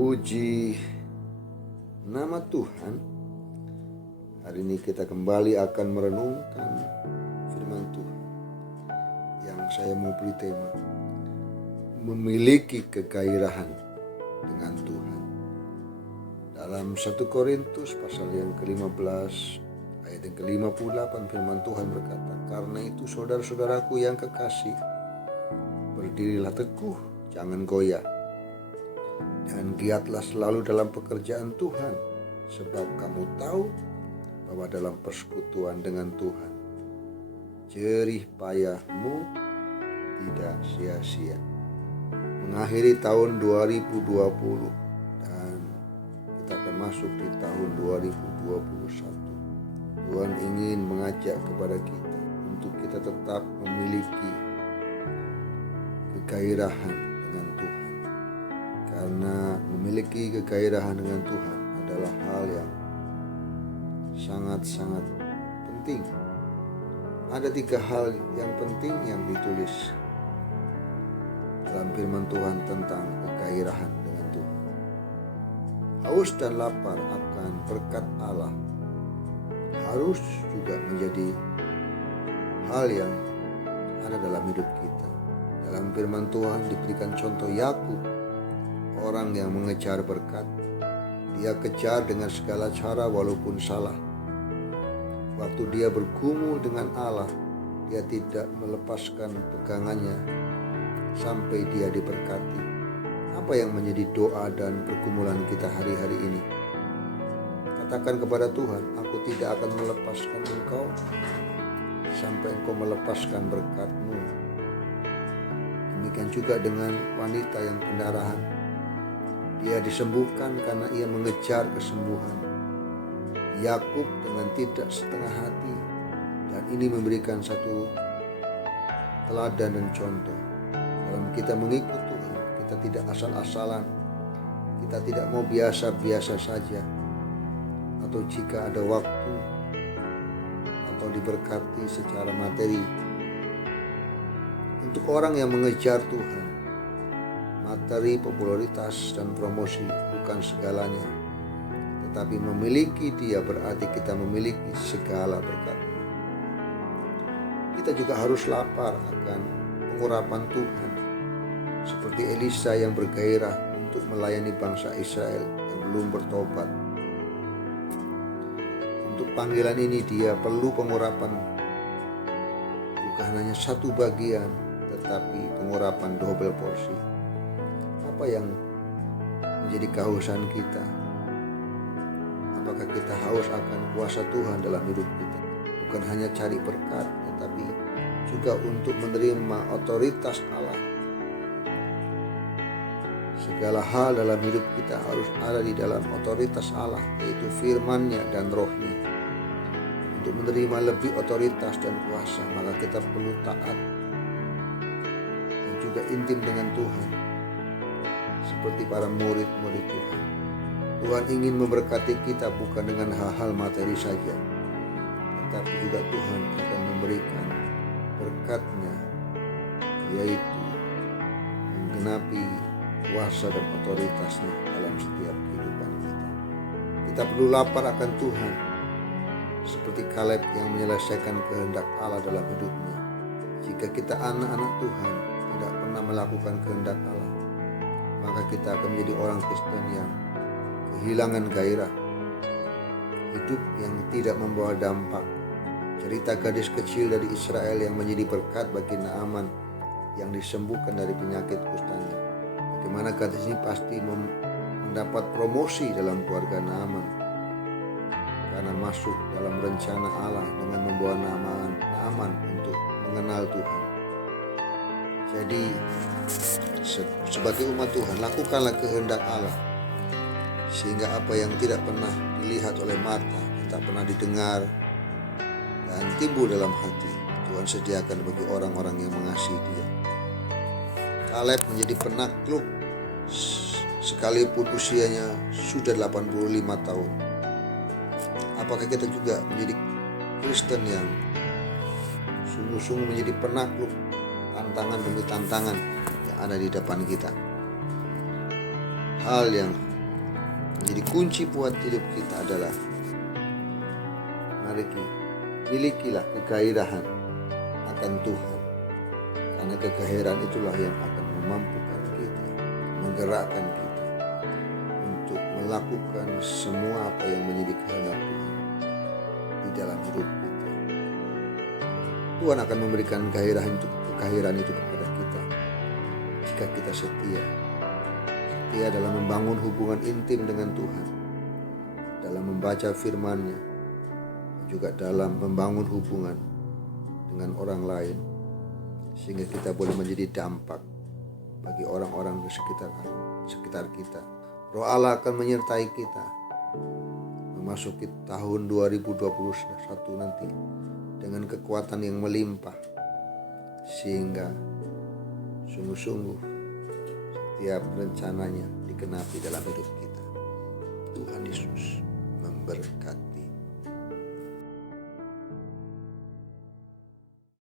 Puji nama Tuhan. Hari ini kita kembali akan merenungkan firman Tuhan yang saya mau beri tema memiliki kegairahan dengan Tuhan. Dalam 1 Korintus pasal yang ke-15 ayat yang ke-58 firman Tuhan berkata, "Karena itu saudara-saudaraku yang kekasih, berdirilah teguh, jangan goyah. Dan giatlah selalu dalam pekerjaan Tuhan, sebab kamu tahu bahwa dalam persekutuan dengan Tuhan, jerih payahmu tidak sia-sia." Mengakhiri tahun 2020 dan kita akan masuk di tahun 2021. Tuhan ingin mengajak kepada kita untuk kita tetap memiliki kegairahan dengan Tuhan. Karena memiliki kegairahan dengan Tuhan adalah hal yang sangat-sangat penting. Ada 3 hal yang penting yang ditulis dalam firman Tuhan tentang kegairahan dengan Tuhan. Haus dan lapar akan berkat Allah harus juga menjadi hal yang ada dalam hidup kita. Dalam firman Tuhan diberikan contoh Yakub, orang yang mengejar berkat. Dia kejar dengan segala cara walaupun salah. Waktu dia bergumul dengan Allah, dia tidak melepaskan pegangannya sampai dia diberkati. Apa yang menjadi doa dan pergumulan kita hari-hari ini? Katakan kepada Tuhan, aku tidak akan melepaskan engkau sampai engkau melepaskan berkat-Mu. Demikian juga dengan wanita yang pendarahan. Dia disembuhkan karena ia mengejar kesembuhan. Yakub dengan tidak setengah hati, dan ini memberikan satu teladan dan contoh. Dalam kita mengikut Tuhan, kita tidak asal-asalan. Kita tidak mau biasa-biasa saja. Atau jika ada waktu atau diberkati secara materi. Untuk orang yang mengejar Tuhan, materi, popularitas, dan promosi bukan segalanya. Tetapi memiliki dia berarti kita memiliki segala berkat. Kita juga harus lapar akan pengurapan Tuhan. Seperti Elisa yang bergairah untuk melayani bangsa Israel yang belum bertobat. Untuk panggilan ini dia perlu pengurapan. Bukan hanya satu bagian, tetapi pengurapan double porsi. Apa yang menjadi kehausan kita? Apakah kita haus akan kuasa Tuhan dalam hidup kita? Bukan hanya cari berkat, tetapi juga untuk menerima otoritas Allah. Segala hal dalam hidup kita harus ada di dalam otoritas Allah, yaitu firman-Nya dan roh-Nya. Untuk menerima lebih otoritas dan kuasa, maka kita perlu taat dan juga intim dengan Tuhan. Seperti para murid-murid Tuhan. Tuhan ingin memberkati kita bukan dengan hal-hal materi saja, tetapi juga Tuhan akan memberikan berkat-Nya, yaitu menggenapi kuasa dan otoritas-Nya dalam setiap kehidupan kita. Kita perlu lapar akan Tuhan, seperti Kaleb yang menyelesaikan kehendak Allah dalam hidupnya. Jika kita anak-anak Tuhan tidak pernah melakukan kehendak Allah, maka kita akan menjadi orang Kristen yang kehilangan gairah, hidup yang tidak membawa dampak. Cerita gadis kecil dari Israel yang menjadi berkat bagi Naaman yang disembuhkan dari penyakit kustanya. Bagaimana gadis ini pasti mendapat promosi dalam keluarga Naaman karena masuk dalam rencana Allah dengan membawa Naaman untuk mengenal Tuhan. Jadi sebagai umat Tuhan, lakukanlah kehendak Allah, sehingga apa yang tidak pernah dilihat oleh mata, tak pernah didengar dan timbul dalam hati, Tuhan sediakan bagi orang-orang yang mengasihi Dia. Kaleb menjadi penakluk sekalipun usianya sudah 85 tahun. Apakah kita juga menjadi Kristen yang sungguh-sungguh menjadi penakluk tantangan demi tantangan yang ada di depan kita? Hal yang Jadi kunci buat hidup kita adalah mari milikilah kegairahan akan Tuhan. Karena kegairahan itulah yang akan memampukan kita, menggerakkan kita untuk melakukan semua apa yang menjadi kehendak Tuhan di dalam hidup kita. Tuhan akan memberikan kegairahan itu kepada kita jika kita setia dalam membangun hubungan intim dengan Tuhan, dalam membaca firman-Nya, juga dalam membangun hubungan dengan orang lain, sehingga kita boleh menjadi dampak bagi orang-orang di sekitar kita. Roh Allah akan menyertai kita memasuki tahun 2021 nanti dengan kekuatan yang melimpah, sehingga sungguh-sungguh setiap rencananya digenapi dalam hidup kita. Tuhan Yesus memberkati.